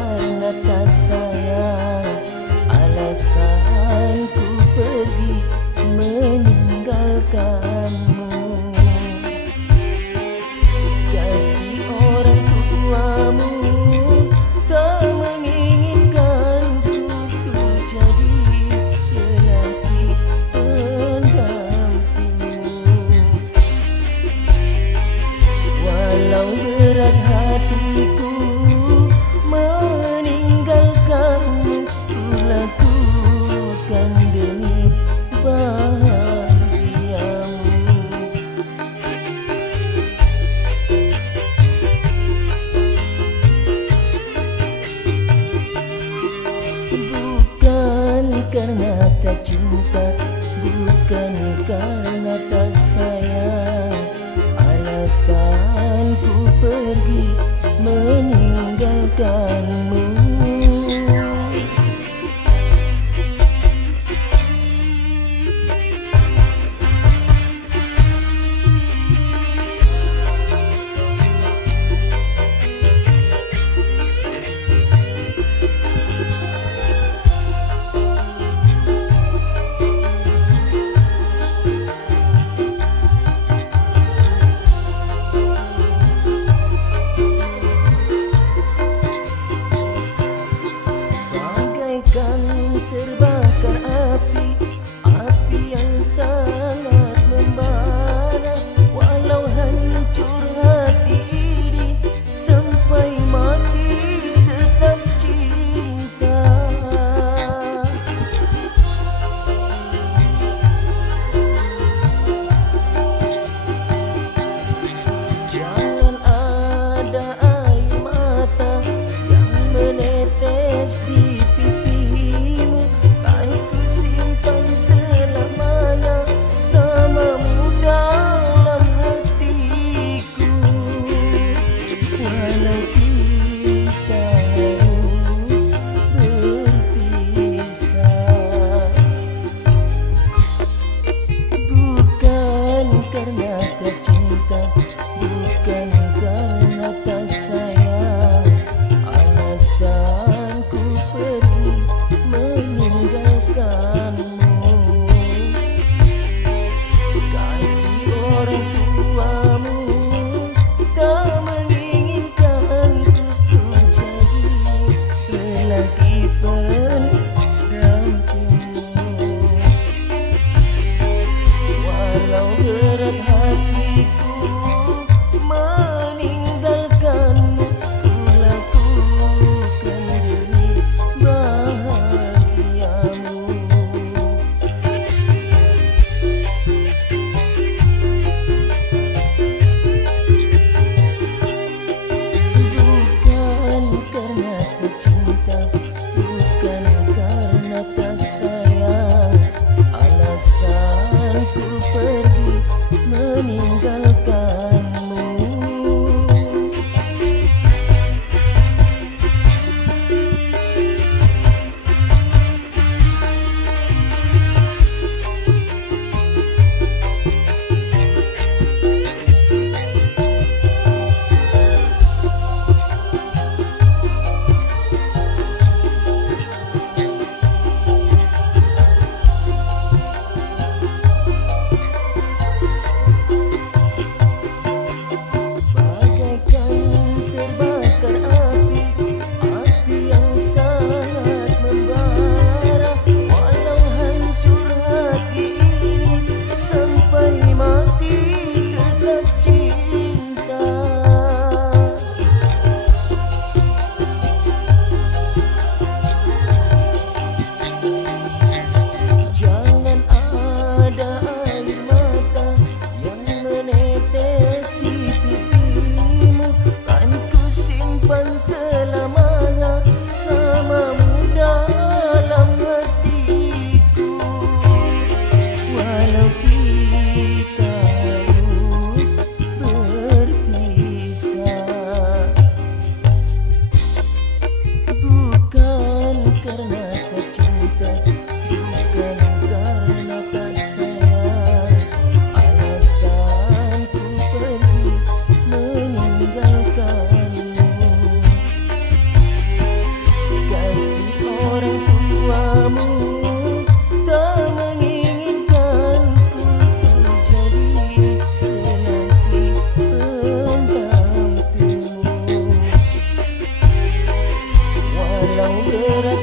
karena tak sayang, alasan ku pergi meninggalkanmu. Kasih orang tuamu tak menginginkanku untuk jadi lelaki pendampingmu. Walau berat hatiku meninggalkanmu, ku lakukan demi bahagiamu. Bukan karena tak cinta, bukan karena tak sayang, alasan ku pergi meninggalkanmu. Bagaikan terbakar api, api yang sangat membara. Walau hancur hati ini, sampai mati tetap cinta. Jangan ada air mata yang menetes di pipimu, tak ku simpan selamanya namamu dalam hatiku. Walau kita harus berpisah, bukan karena tak cinta, bukan karena tak sayang, alasan ku pergi meninggalkanmu. Kasih orang tuamu tak menginginkanku untuk jadi lelaki pendampingmu. Walau berat hatiku meninggalkanmu, ku lakukan demi bahagiamu. Bukan karena tak cinta, bukan karena tak sayang, alasan ku pergi meninggalkanmu. kamu tak menginginkanku untuk jadi lelaki pendampingmu. Walau berat